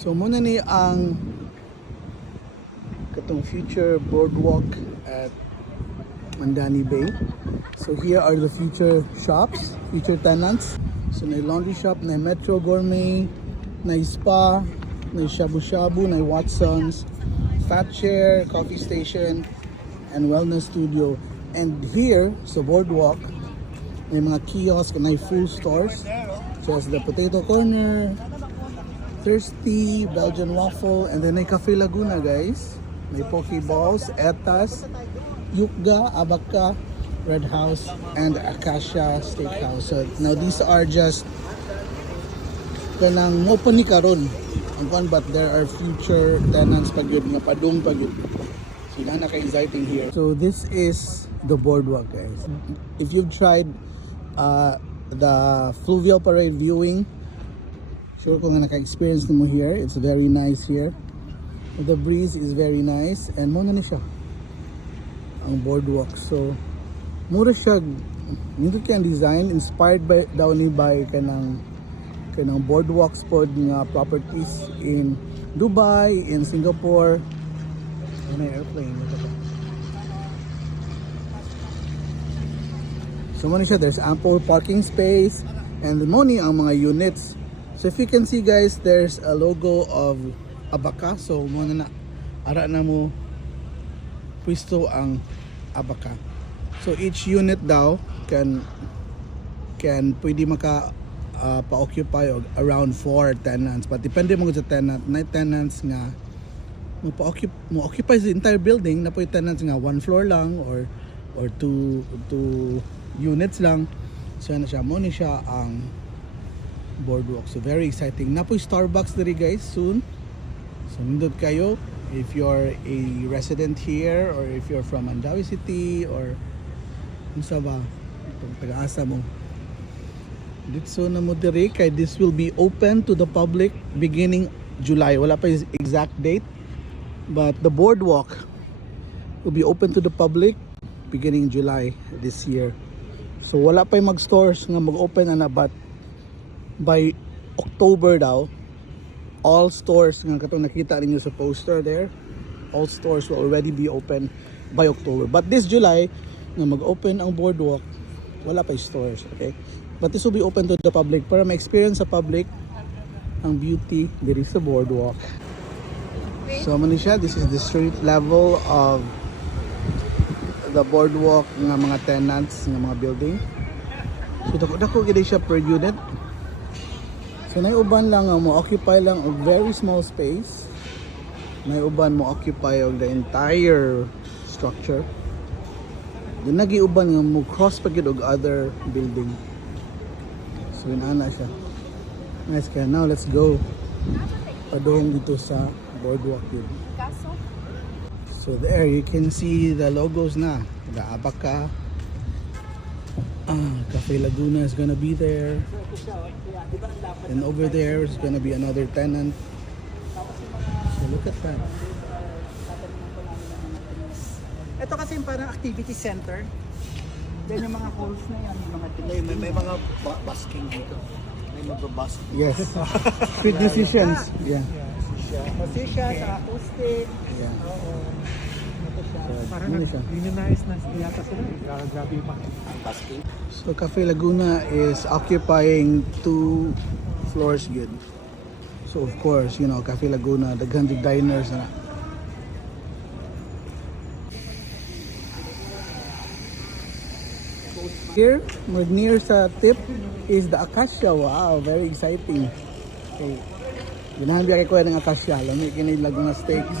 So muna ni ang katong future boardwalk at Mandani Bay. So here are the future shops, future tenants. So na laundry shop, na Metro Gourmet, na spa, na shabu-shabu, na Watson's, fat chair, coffee station, and wellness studio. And here sa boardwalk, may mga kiosk, na full stores. So as the Potato Corner, Thirsty, Belgian Waffle, and then may Cafe Laguna, guys. May Pokeballs, Etas, Yukga, Abaka, Red House, and Acacia Steakhouse. So now these are just kanang open ni karon ang kwan, but there are future tenants pag yun nga padung pag yun. So naka-exciting here. So this is the boardwalk, guys. If you've tried the Fluvial Parade viewing, sure kung naka-experience mo here, it's very nice here. The breeze is very nice, and muna na siya ang boardwalk. So mura siya, nito kaya design inspired by daw ni by kanang boardwalk spot nga properties in Dubai, in Singapore. May airplane. So muna siya, there's ample parking space, and money ang mga units. So if you can see, guys, there's a logo of Abaka. So muna na ara na mo pwesto ang Abaka. So each unit daw can pwede maka pa-occupy around 4 tenants, but depende mo sa tenant. Na tenants nga mo occupy the entire building, na po tenants nga 1 floor lang or 2 units lang. So na siya, mo ni siya ang boardwalk. So very exciting. Na po Starbucks diri, guys, soon. So nindot kayo if you're a resident here, or if you're from Mandawi City, or unsa ba taga-asa mo. Dito na mo diri kay this will be open to the public beginning July. Wala pa yung exact date, but the boardwalk will be open to the public beginning July this year. So wala pa yung mag-stores nga mag-open na, but by October daw, all stores nga katong nakita ninyo sa poster there, all stores will already be open by October. But this July nga mag-open ang boardwalk, wala pa yung stores, okay? But this will be open to the public para ma-experience sa public ang beauty diri sa boardwalk. So mani siya, this is the street level of the boardwalk nga mga tenants nga mga building. So dako gid siya per unit. So nay uban lang mo occupy lang og very small space. Nay uban mo occupy og the entire structure. Then nagiuban nga mo cross pa gid og other building. So inana siya. Nice kaya. Now let's go padung dito sa boardwalk yun. So there you can see the logos na. The Abaka, Cafe Laguna is gonna be there. And over there is gonna be another tenant. So look at that. Ito kasi yung parang activity center. Yan yung mga halls na yan, yung mga May mga busking dito. May mag-busking. Yes. Street musicians. Yeah. musicians, acoustic. Yeah. Oo. Ito siya. Parang Ano siya? unionized na yata sila. Grabe yung Busking. So Cafe Laguna is occupying 2 floors good. So of course, you know, Cafe Laguna, daghan jud diners na. Here, near sa tip is the Acacia. Wow, very exciting. Okay. Ginahan biya kay kuya ng Acacia. Lami kini Laguna Steaks.